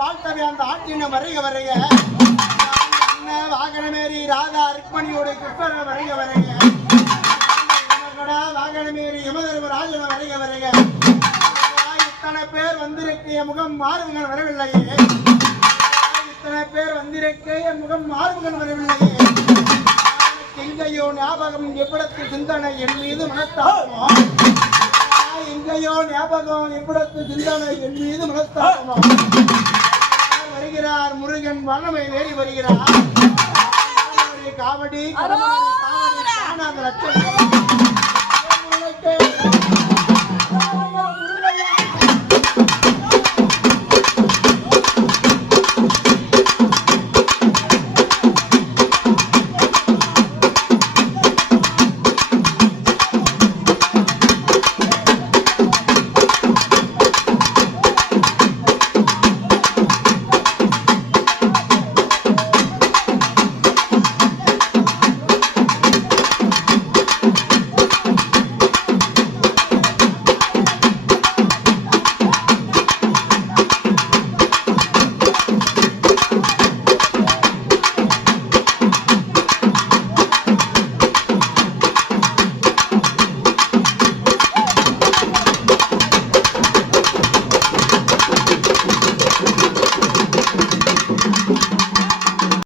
வாழ்த்தவை அந்த ஆட்டின வருக வருக வாகனமேறி ராதா ருக்மணியோட கிருஷ்ணன வருக வருக வாகனமேறி யமதர்மராஜன வருக வருக இத்தனை பேர் வந்திருக்கு என் முகம் மாறுமுகன் வரவில்லையே இத்தனை பேர் வந்திருக்கு என் முகம் மாறுமுகன் வரவில்லையே எங்கேயோ ஞாபகம் எவ்விடத்து சிந்தனை என் மீது மனத்தாகுமோ எங்கேயோ ஞாபகம் எவ்விடத்து சிந்தனை என் மீது மனத்தாகுமோ வருகிறார் முருகன் வண்ணமை ஏறி வருகிறார் காவடி காணாத லட்சம்